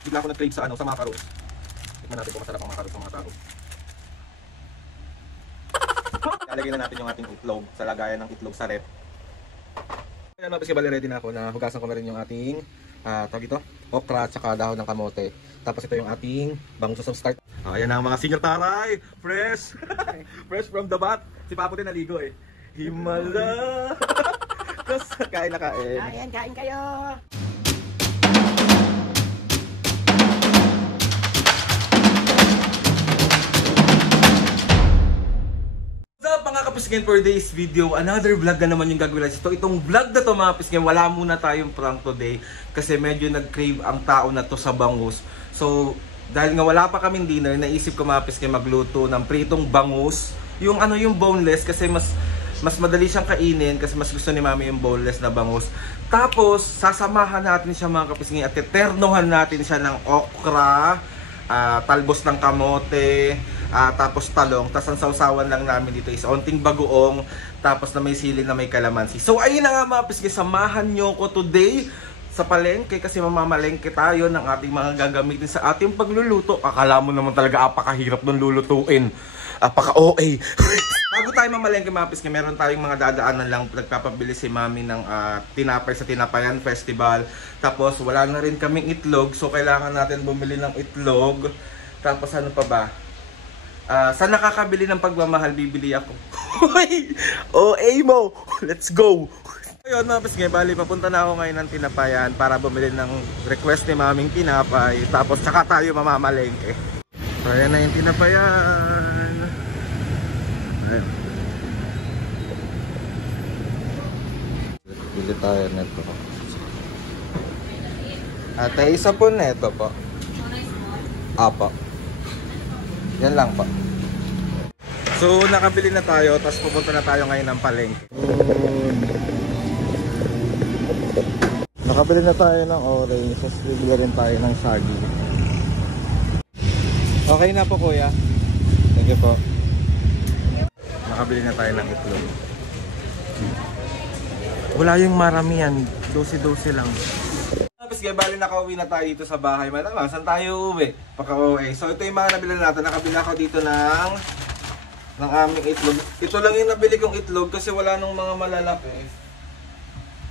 Bigla ako nag-crave sa sa macarons. Tikman natin kung masarap ang macarons sa mga tao. Lalagyan na natin yung ating itlog sa lagayan ng itlog sa rep. Ayan mga piskebali, ready na ako na hugasan ko na rin yung ating tawag ito, okra at saka dahon ng kamote. Tapos ito yung ating bangus of start. Ayan na ang mga senior taray! Fresh! Fresh from the bat! Si Papo din naligo eh. Himala! Tapos kain na kain. Ayan, kain kayo! Mga kapisgen, for today's video, another vlog na naman yung gagawin natin. Itong vlog na to mga kapisgen, wala muna tayong prank today kasi medyo nag-crave ang tao na to sa bangus. So, dahil nga wala pa kaming dinner, naisip ko mga kapisgen magluto ng pritong bangus. Yung yung boneless kasi mas madali siyang kainin kasi mas gusto ni mami yung boneless na bangus. Tapos, sasamahan natin siya mga kapisgen at teternohan natin siya ng okra, talbos ng kamote, tapos talong. Tapos ang sausawan lang namin dito is onting bagoong, tapos na may sili na may kalamansi. So ayun na nga mga pisgi, samahan nyo ko today sa palengke kasi mamamalengke tayo ng ating mga gagamitin sa ating pagluluto. Akala mo naman talaga apakahirap nung lulutuin, apaka-OA. Bago tayo mamalengke mga pisgi, meron tayong mga dadaanan lang. Nagpapabili si mami ng tinapay sa Tinapayan Festival. Tapos wala na rin kaming itlog, so kailangan natin bumili ng itlog. Tapos ano pa ba? Sa nakakabili ng pagmamahal, bibili ako. OA mo! Let's go! Ayun mga pisgi, bali papunta na ako ngayon ng Tinapayan para bumili ng request ni maming tinapay. Tapos tsaka tayo mamamalengke. So ayan na yung Tinapayan. Bili tayo neto. Ate, isa po neto po. Apo. Yan lang po. So, nakabili na tayo, tapos pupunta na tayo ngayon ng palengke. Nakabili na tayo ng orange, tapos bibili rin tayo ng sagi. Okay na po kuya. Thank you po. Nakabili na tayo ng itlog. Wala yung maramihan, 12-12 lang. Tapos bali nakauwi na tayo dito sa bahay. Malamang, saan tayo uwi? Paka-OA. So ito yung mga nabili natin. Nakabili ako dito ng aming itlog. Ito lang yung nabili kong itlog kasi wala nung mga malalaki.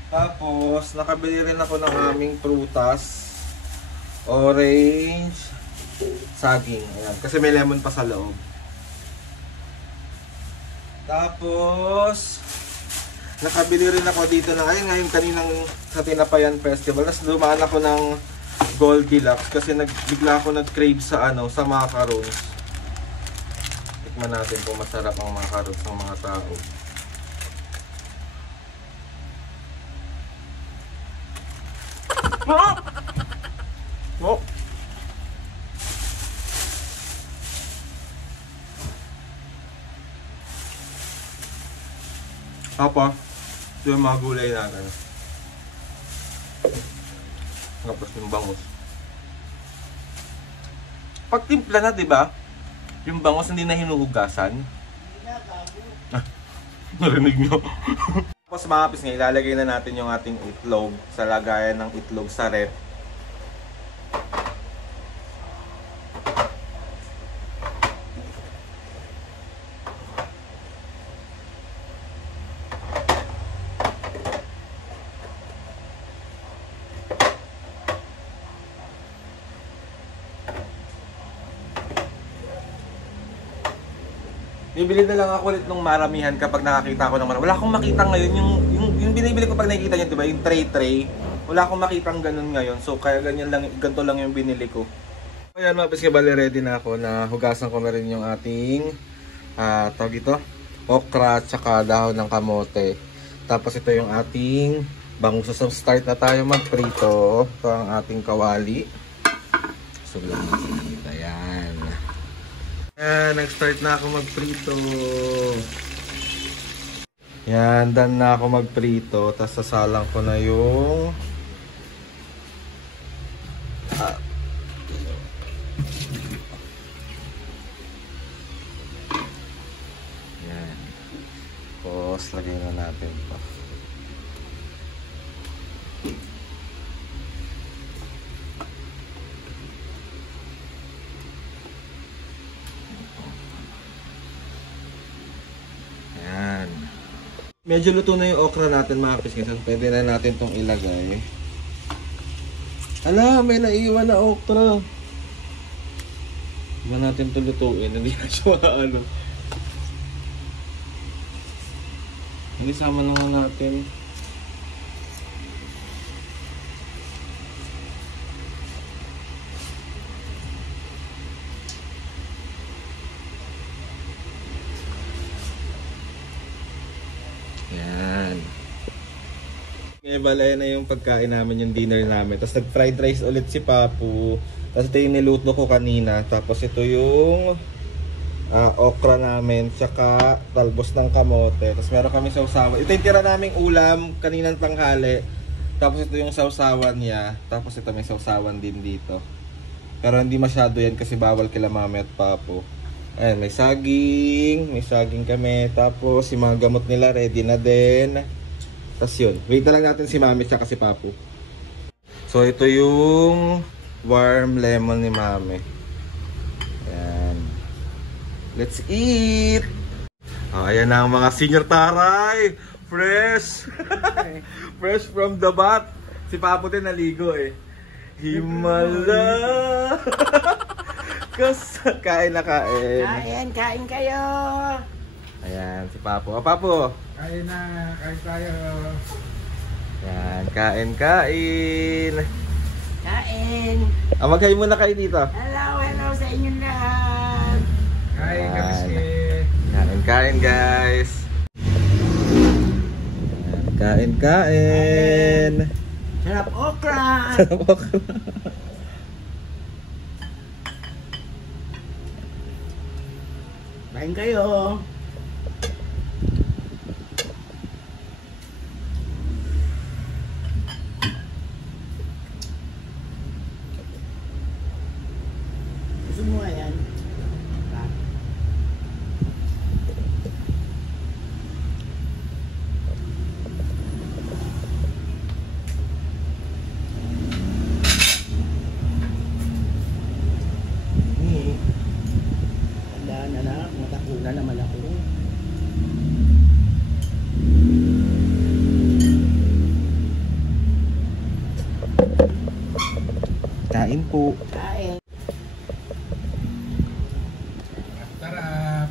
Tapos nakabili rin ako ng aming prutas. Orange, saging. Ayan. Kasi may lemon pa sa loob. Tapos nakabili rin ako dito na ngayon kaninang sa Tinapayan Festival. Tapos dumaan ako ng Goldilocks kasi bigla ako nag-crave sa sa macarons. Tikman natin kung masarap ang macarons ng mga tao. Oh! Apa? Ito yung mga gulay natin. Tapos yung bangus. Pag timpla na, diba? Yung bangus hindi na hinuhugasan. Narinig nyo. Tapos mga pisngi, ilalagay na natin yung ating itlog sa lagayan ng itlog sa rep. Bibili na lang ako ulit ng maramihan kapag nakakita ko ng marami. Wala akong makita ngayon yung binibili ko pag nakikita niyo, 'di ba? Yung tray. Wala akong makitang ganun ngayon. So kaya ganito lang yung binili ko. Ayan mga piskebali, ready na ako na hugasan ko na rin yung ating tawag ito, okra at saka dahon ng kamote. Tapos ito yung ating bangus. So start na tayo magprito. Ito ang ating kawali. So ayan. Nag-start na ako magprito. Yan, done na ako magprito. Tapos sasalang ko na yung yan. Tapos lagay na natin ito. Medyo luto na yung okra natin mga kapis. So pwede na natin itong ilagay. Ala, may naiwan na okra. Hindi natin ito lutuin. Hindi na siya ano. Hindi sama na nga natin. Yan. Ngayon balay na yung pagkain namin, yung dinner namin. Tapos nag-fried rice ulit si Papu. Tapos ito yung niluto ko kanina. Tapos ito yung okra namin. Tsaka talbos ng kamote. Tapos meron kami sausawan. Ito yung tira naming ulam kaninang tanghali. Tapos ito yung sausawan niya. Tapos ito may sausawan din dito. Pero hindi masyado yan kasi bawal kila Mami at Papu. Ayan, may saging. May saging kami. Tapos yung mga gamot nila ready na din. Tapos yun. Wait na lang natin si Mami at si Papu. So ito yung warm lemon ni Mami. Ayan. Let's eat! Ayan na ang mga senior taray! Fresh! Fresh from the bath. Si Papu din naligo eh. Himala! Kain na kain. Kain kayo. Ayan, si Papu. Papu! Kain na, kain tayo. Ayan, kain. Kain. Maghay muna kayo dito. Hello sa inyong lahat. Kain ka biscuit. Kain guys. Ayan, kain. Sarap okra. Sarap okra. Kain kayo. Gusto mo yan? Tandaan na lang, matakunan naman ako. Kain po. Kain. Sarap.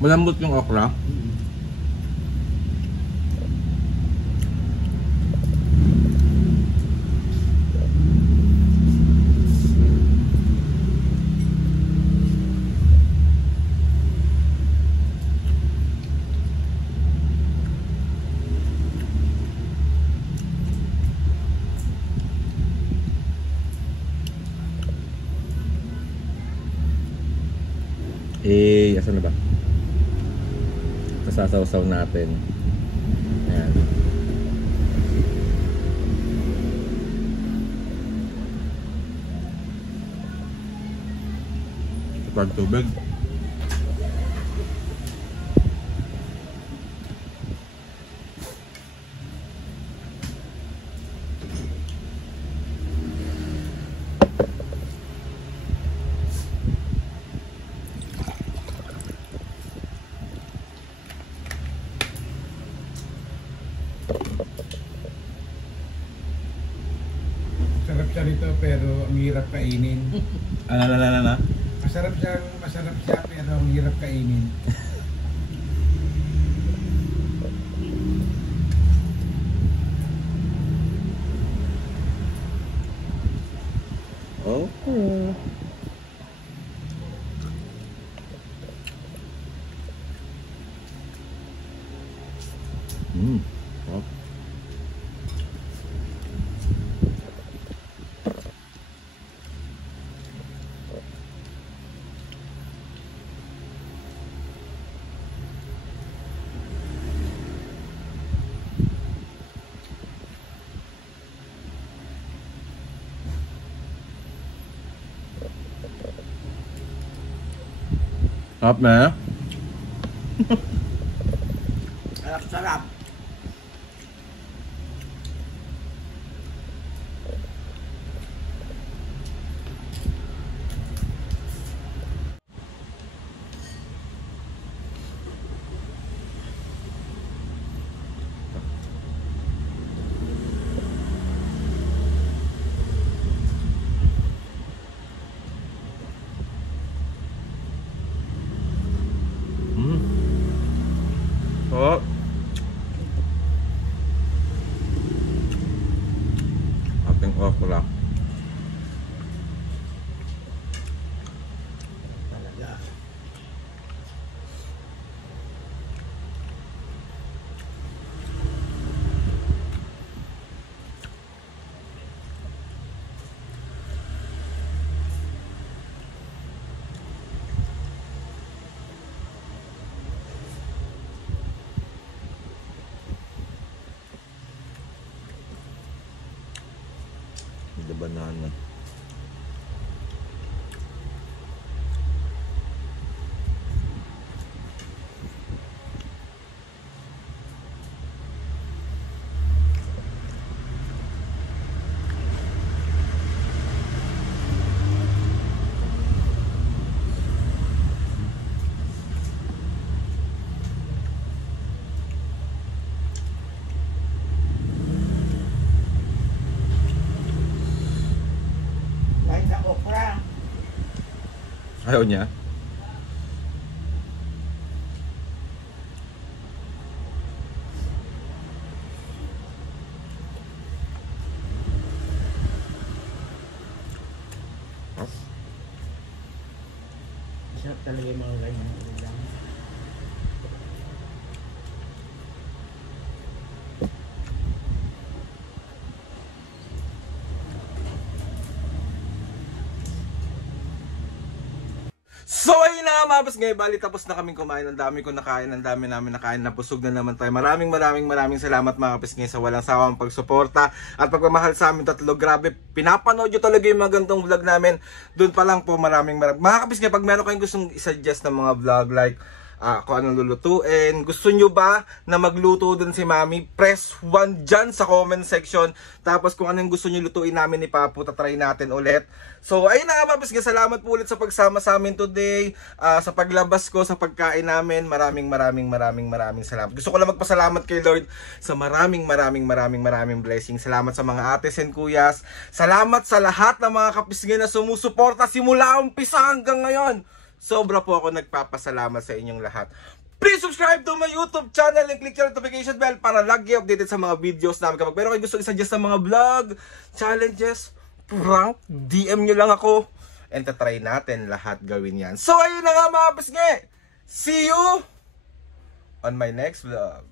Malambot yung okra. Asan na ba? Sasaw-saw natin. Ayan. Kapag tubig. Masarap siya nito pero ang hirap kainin. Ano? Masarap siya pero ang hirap kainin. Oh. Oh. Sarap na. Sarap. banana. Kahit sa okra. Ayaw niya? Sarap talaga yung mga ganyan. So ayun na nga mga boss, ngayon bali tapos na kaming kumain. Ang dami ko nakain, ang dami namin nakain, nabusog na naman tayo. Maraming salamat mga kapis ngayon sa walang sawang pagsuporta at pagmamahal sa amin tatlo. Grabe, pinapanood nyo talaga yung mga gantong vlog namin. Doon pa lang po maraming mga kapis ngayon, pag meron kayong gustong isuggest ng mga vlog like kung anong lulutuin, gusto nyo ba na magluto dun si Mami, press 1 dyan sa comment section. Tapos kung anong gusto nyo lutuin namin ni Papu, tatry natin ulit. So ayun na nga mga, salamat po ulit sa pagsama sa amin today, sa paglabas ko, sa pagkain namin. Maraming salamat. Gusto ko lang magpasalamat kay Lord sa maraming blessings. Salamat sa mga ates and kuyas. Salamat sa lahat ng mga kapisngin na sumusuporta simula umpisa hanggang ngayon. Sobra po ako nagpapasalamat sa inyong lahat. Please subscribe to my YouTube channel and click yung notification bell para lagi updated sa mga videos namin. Kapag meron kayo gusto i-suggest ng mga vlog, challenges, prank, DM nyo lang ako and tatry natin lahat gawin yan. So ayun na nga mga pisngi. See you on my next vlog.